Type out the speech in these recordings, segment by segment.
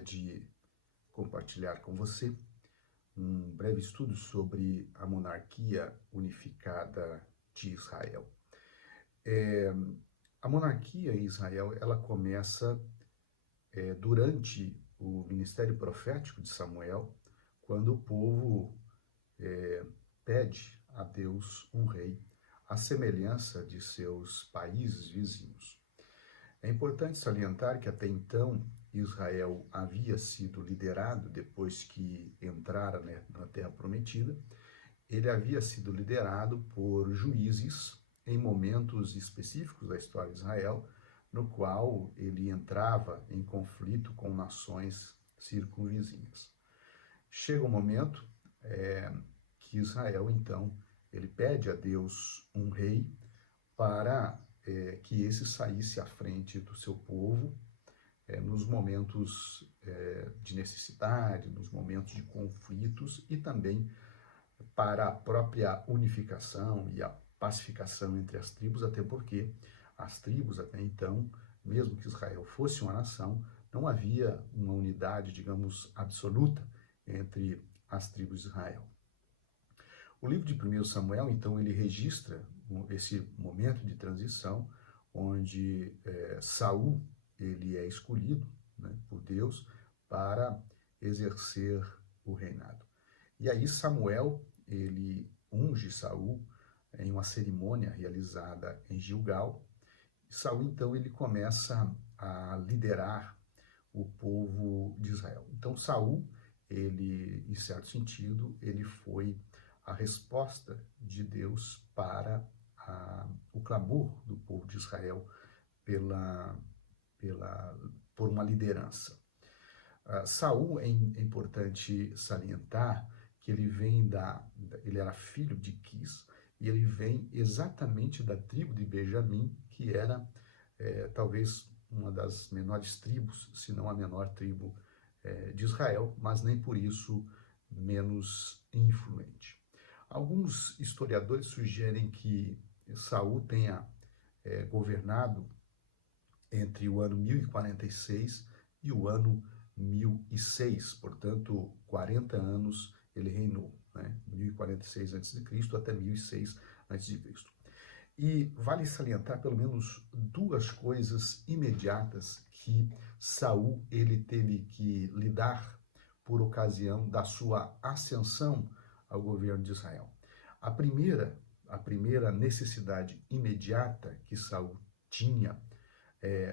de compartilhar com você um breve estudo sobre a monarquia unificada de Israel. A monarquia em Israel, ela começa durante o ministério profético de Samuel, quando o povo pede a Deus um rei, à semelhança de seus países vizinhos. É importante salientar que até então Israel havia sido liderado, depois que entrara, na Terra Prometida, ele havia sido liderado por juízes em momentos específicos da história de Israel, no qual ele entrava em conflito com nações circunvizinhas. Chega um momento que Israel, então, ele pede a Deus um rei para que esse saísse à frente do seu povo nos momentos de necessidade, nos momentos de conflitos e também para a própria unificação e a pacificação entre as tribos, até porque as tribos até então, mesmo que Israel fosse uma nação, não havia uma unidade, digamos, absoluta entre as tribos de Israel. O livro de 1 Samuel, então, ele registra esse momento de transição, onde Saul ele é escolhido, né, por Deus para exercer o reinado. E aí Samuel, ele unge Saul em uma cerimônia realizada em Gilgal. E Saul, então, ele começa a liderar o povo de Israel. Então, Saul, ele, em certo sentido, ele foi a resposta de Deus para o clamor do povo de Israel por uma liderança. Saul, é importante salientar que ele era filho de Quis, e ele vem exatamente da tribo de Benjamim, que era talvez uma das menores tribos, se não a menor tribo de Israel, mas nem por isso menos influente. Alguns historiadores sugerem que Saul tenha governado entre o ano 1046 e o ano 1006, portanto, 40 anos ele reinou, né? 1046 a.C. até 1006 a.C. E vale salientar pelo menos duas coisas imediatas que Saul ele teve que lidar por ocasião da sua ascensão ao governo de Israel. A primeira necessidade imediata que Saul tinha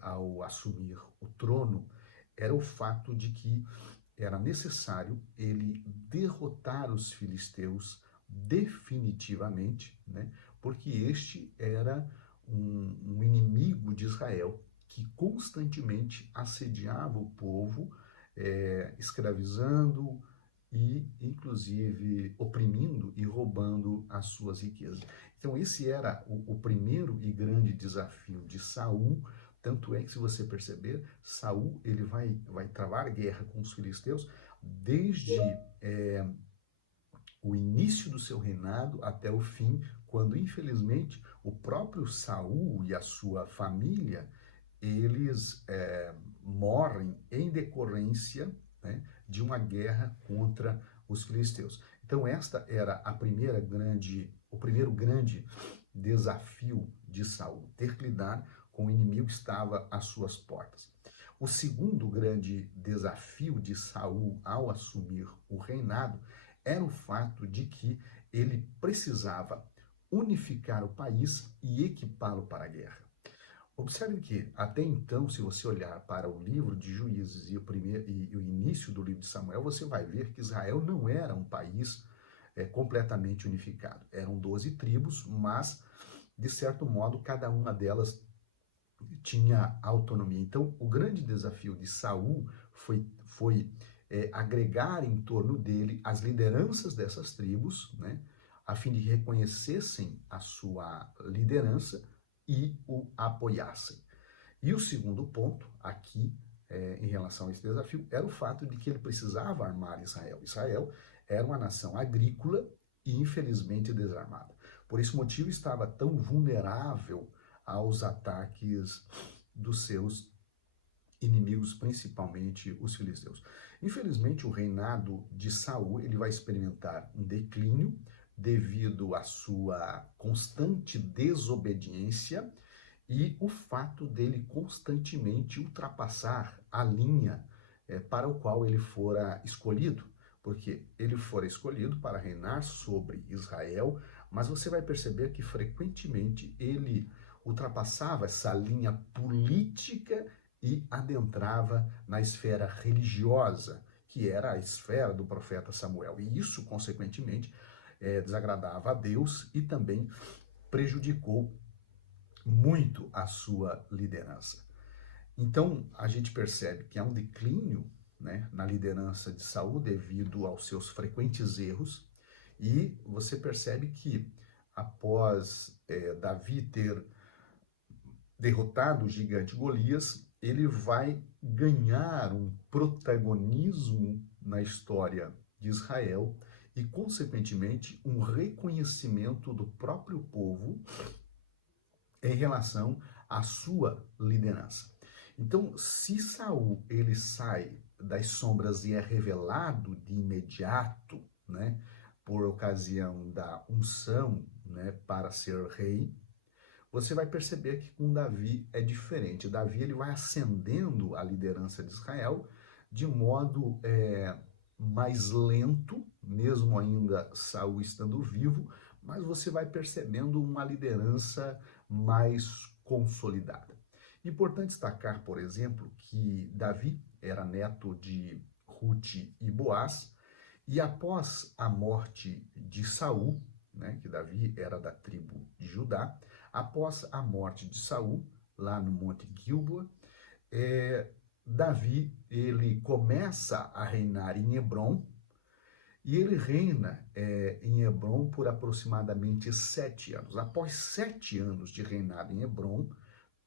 ao assumir o trono era o fato de que era necessário ele derrotar os filisteus definitivamente, né? Porque este era um inimigo de Israel que constantemente assediava o povo, escravizando e, inclusive, oprimindo e roubando as suas riquezas. Então, esse era o primeiro e grande desafio de Saul. Tanto é que, se você perceber, Saul ele vai travar guerra com os filisteus desde o início do seu reinado até o fim, quando, infelizmente, o próprio Saul e a sua família, eles morrem em decorrência, né, de uma guerra contra os filisteus. Então, esta era o primeiro grande desafio de Saul, ter que lidar com o inimigo que estava às suas portas. O segundo grande desafio de Saul ao assumir o reinado era o fato de que ele precisava unificar o país e equipá-lo para a guerra. Observe que, até então, se você olhar para o livro de Juízes e o início do livro de Samuel, você vai ver que Israel não era um país completamente unificado. Eram 12 tribos, mas, de certo modo, cada uma delas tinha autonomia. Então, o grande desafio de Saul foi agregar em torno dele as lideranças dessas tribos, né, a fim de que reconhecessem a sua liderança e o apoiassem. E o segundo ponto aqui, em relação a esse desafio, era o fato de que ele precisava armar Israel. Israel era uma nação agrícola e, infelizmente, desarmada. Por esse motivo, estava tão vulnerável aos ataques dos seus inimigos, principalmente os filisteus. Infelizmente, o reinado de Saul ele vai experimentar um declínio devido à sua constante desobediência e o fato dele constantemente ultrapassar a linha para o qual ele fora escolhido, porque ele fora escolhido para reinar sobre Israel, mas você vai perceber que frequentemente ele ultrapassava essa linha política e adentrava na esfera religiosa, que era a esfera do profeta Samuel. E isso, consequentemente, desagradava a Deus e também prejudicou muito a sua liderança. Então, a gente percebe que há um declínio, né, na liderança de Saul devido aos seus frequentes erros, e você percebe que após Davi ter derrotado o gigante Golias, ele vai ganhar um protagonismo na história de Israel e, consequentemente, um reconhecimento do próprio povo em relação à sua liderança. Então, se Saul ele sai das sombras e é revelado de imediato, né, por ocasião da unção, né, para ser rei, você vai perceber que com Davi é diferente. Davi ele vai ascendendo a liderança de Israel de modo mais lento, mesmo ainda Saul estando vivo, mas você vai percebendo uma liderança mais consolidada. Importante destacar, por exemplo, que Davi era neto de Ruth e Boaz, e após a morte de Saul, né, que Davi era da tribo de Judá, após a morte de Saul, lá no Monte Gilboa, Davi ele começa a reinar em Hebrom, e ele reina em Hebrom por aproximadamente 7 anos. Após 7 anos de reinado em Hebrom,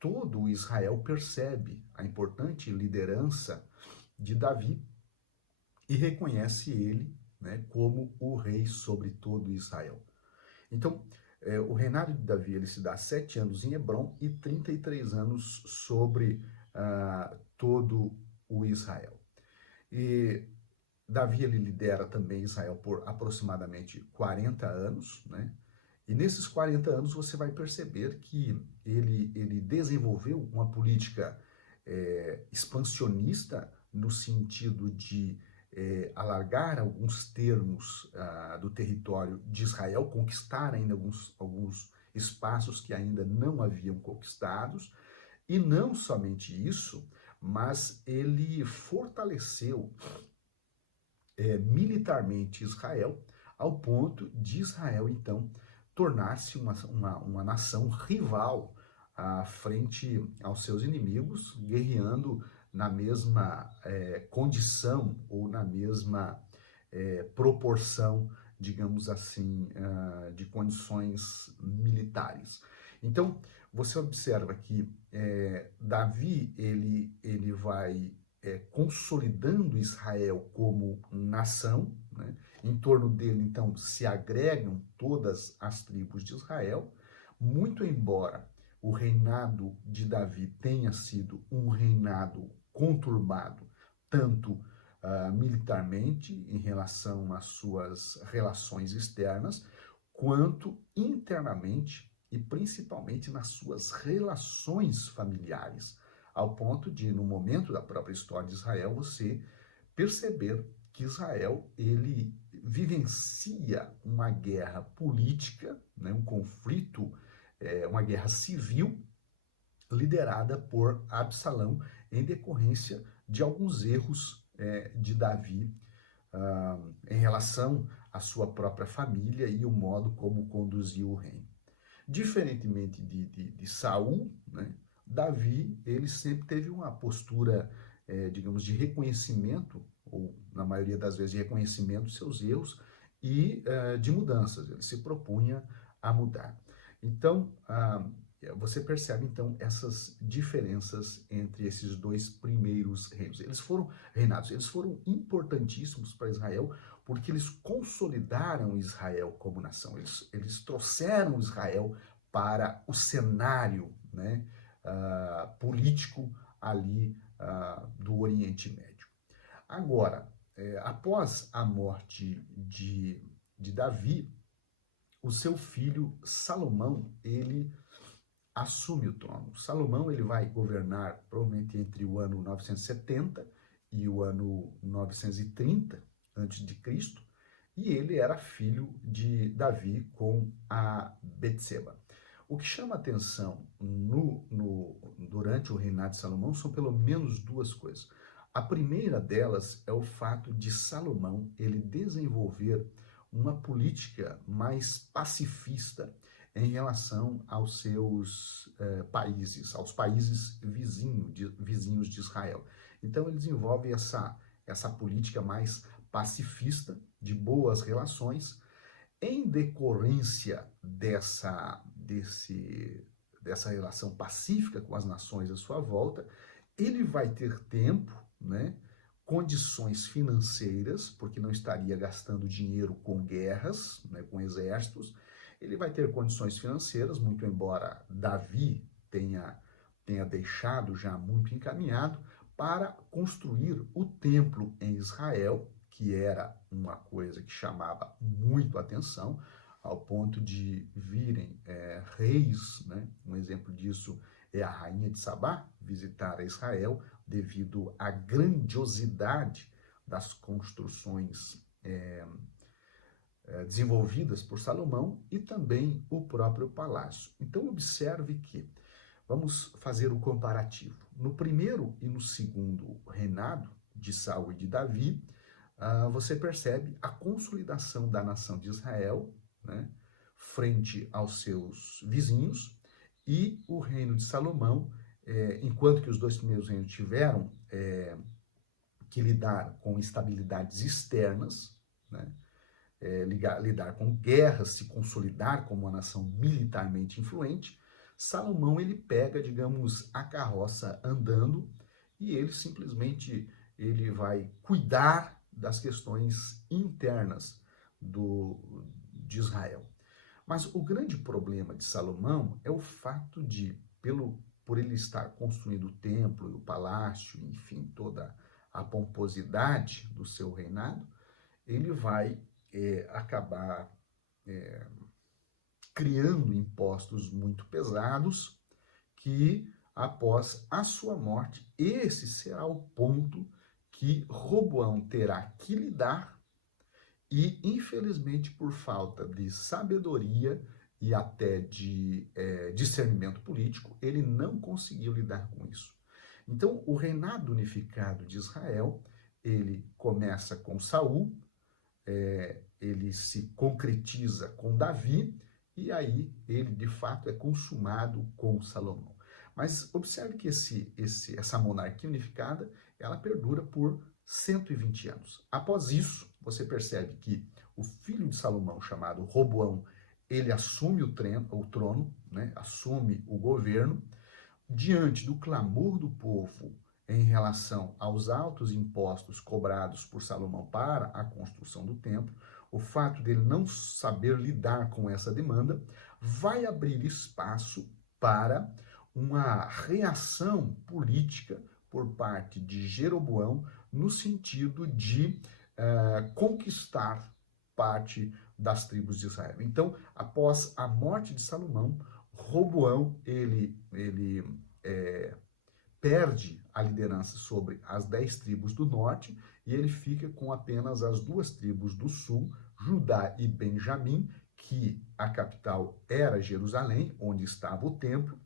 todo o Israel percebe a importante liderança de Davi e reconhece ele, né, como o rei sobre todo Israel. Então, o reinado de Davi ele se dá 7 anos em Hebrom e 33 anos sobre todo o Israel. E Davi ele lidera também Israel por aproximadamente 40 anos, né? E nesses 40 anos você vai perceber que ele desenvolveu uma política expansionista no sentido de alargar alguns termos do território de Israel, conquistar ainda alguns espaços que ainda não haviam conquistados, e não somente isso, mas ele fortaleceu militarmente Israel, ao ponto de Israel, então, tornar-se uma nação rival frente aos seus inimigos, guerreando na mesma condição ou na mesma proporção, digamos assim, de condições militares. Então, você observa que Davi ele vai consolidando Israel como nação, né? Em torno dele, então, se agregam todas as tribos de Israel, muito embora o reinado de Davi tenha sido um reinado conturbado, tanto militarmente, em relação às suas relações externas, quanto internamente e principalmente nas suas relações familiares, ao ponto de, no momento da própria história de Israel, você perceber que Israel ele vivencia uma guerra política, né, um conflito, uma guerra civil liderada por Absalão em decorrência de alguns erros de Davi em relação à sua própria família e o modo como conduziu o reino. Diferentemente de Saul, né, Davi ele sempre teve uma postura, digamos, de reconhecimento, ou na maioria das vezes de reconhecimento dos seus erros e de mudanças. Ele se propunha a mudar. Então, você percebe então essas diferenças entre esses dois primeiros reinos. Eles foram importantíssimos para Israel porque eles consolidaram Israel como nação. Eles trouxeram Israel para o cenário, né, político ali do Oriente Médio. Agora, após a morte de Davi, o seu filho Salomão, ele assume o trono. Salomão, ele vai governar provavelmente entre o ano 970 e o ano 930 a.C., e ele era filho de Davi com a Betseba. O que chama atenção durante o reinado de Salomão são pelo menos duas coisas. A primeira delas é o fato de Salomão ele desenvolver uma política mais pacifista em relação aos seus países, aos países vizinhos de Israel. Então ele desenvolve essa política mais pacifista, de boas relações. Em decorrência dessa relação pacífica com as nações à sua volta, ele vai ter tempo, né, condições financeiras, porque não estaria gastando dinheiro com guerras, né, com exércitos. Ele vai ter condições financeiras, muito embora Davi tenha deixado já muito encaminhado, para construir o templo em Israel, que era uma coisa que chamava muito atenção, ao ponto de virem reis, né? Um exemplo disso é a rainha de Sabá visitar Israel, devido à grandiosidade das construções desenvolvidas por Salomão e também o próprio palácio. Então observe que, vamos fazer o comparativo. No primeiro e no segundo reinado de Saul e de Davi, você percebe a consolidação da nação de Israel, né, frente aos seus vizinhos, e o reino de Salomão, enquanto que os dois primeiros reinos tiveram que lidar com instabilidades externas, né, lidar com guerras, se consolidar como uma nação militarmente influente, Salomão ele pega, digamos, a carroça andando e ele simplesmente vai cuidar das questões internas de Israel. Mas o grande problema de Salomão é o fato de, por ele estar construindo o templo e o palácio, enfim, toda a pomposidade do seu reinado, ele vai acabar criando impostos muito pesados que, após a sua morte, esse será o ponto que Roboão terá que lidar e, infelizmente, por falta de sabedoria e até de discernimento político, ele não conseguiu lidar com isso. Então, o reinado unificado de Israel, ele começa com Saul, ele se concretiza com Davi, e aí ele, de fato, é consumado com Salomão. Mas observe que essa monarquia unificada, ela perdura por 120 anos. Após isso, você percebe que o filho de Salomão, chamado Roboão, ele assume o trono, né, assume o governo, diante do clamor do povo em relação aos altos impostos cobrados por Salomão para a construção do templo, o fato dele não saber lidar com essa demanda vai abrir espaço para uma reação política por parte de Jeroboão no sentido de conquistar parte das tribos de Israel. Então, após a morte de Salomão, Roboão ele perde a liderança sobre as 10 tribos do norte e ele fica com apenas as 2 tribos do sul, Judá e Benjamim, que a capital era Jerusalém, onde estava o templo,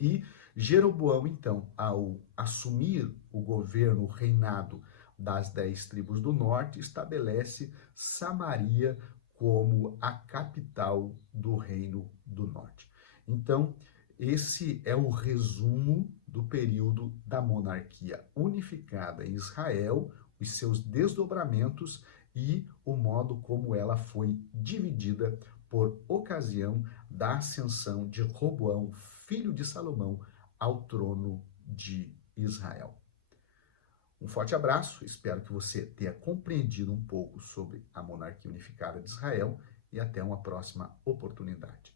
e Jeroboão, então, ao assumir o governo, o reinado das 10 tribos do norte, estabelece Samaria como a capital do reino do norte. Então, esse é o resumo do período da monarquia unificada em Israel, os seus desdobramentos e o modo como ela foi dividida por ocasião da ascensão de Roboão, filho de Salomão, ao trono de Israel. Um forte abraço, espero que você tenha compreendido um pouco sobre a monarquia unificada de Israel e até uma próxima oportunidade.